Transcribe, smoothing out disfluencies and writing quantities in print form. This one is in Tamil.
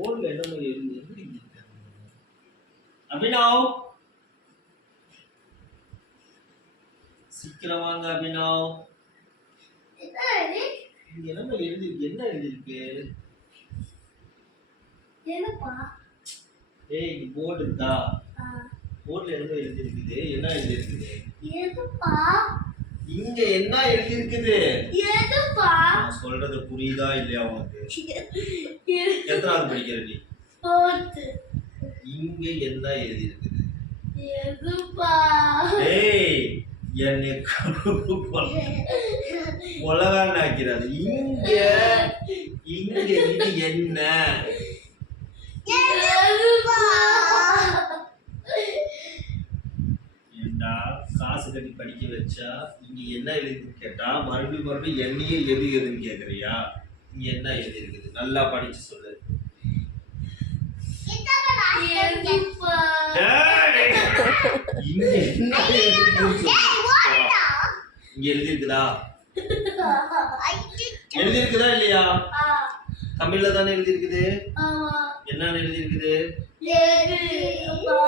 போர்டுல என்ன மாதிரி எழுதி அபினவ் சீக்கிரம் வாங்க அபினவ். இங்க என்ன எழுதிருக்கு? என்ன எழுதிருக்கு? என்னப்பா? ஏய் இங்க போர்டு இருக்கா? போர்டுல என்ன எழுதிருக்குது? என்ன எழுதிருக்குது? எதுப்பா? இங்க என்ன எழுதிருக்குது? எதுப்பா? நான் சொல்றது புரியுதா இல்லையா உனக்கு? எத்தனாவது படிக்கிற நீ? 4th. இங்க என்ன எழுதிருக்குது? எதுப்பா? ஏய் என்னை உலகான ஆக்கிறாது. இங்க இங்க இது என்ன? ஏண்டா காசு கட்டி படிக்க வச்சா இங்க என்ன எழுதிருக்கு கேட்டா மறுபடியும் என்னையே எது எதுன்னு கேக்குறியா? இங்க என்ன எழுதி இருக்குது? நல்லா படிச்சு சொல்லு. எதுப்பா? இங்க என்ன எழுதிருக்குன்னு சொல்லு. இங்க எழுதிருக்குதா? எழுதிருக்குதா இல்லையா? தமிழ்ல தானே எழுதிருக்குது. என்னன்னு எழுதிருக்குது? எதுப்பா?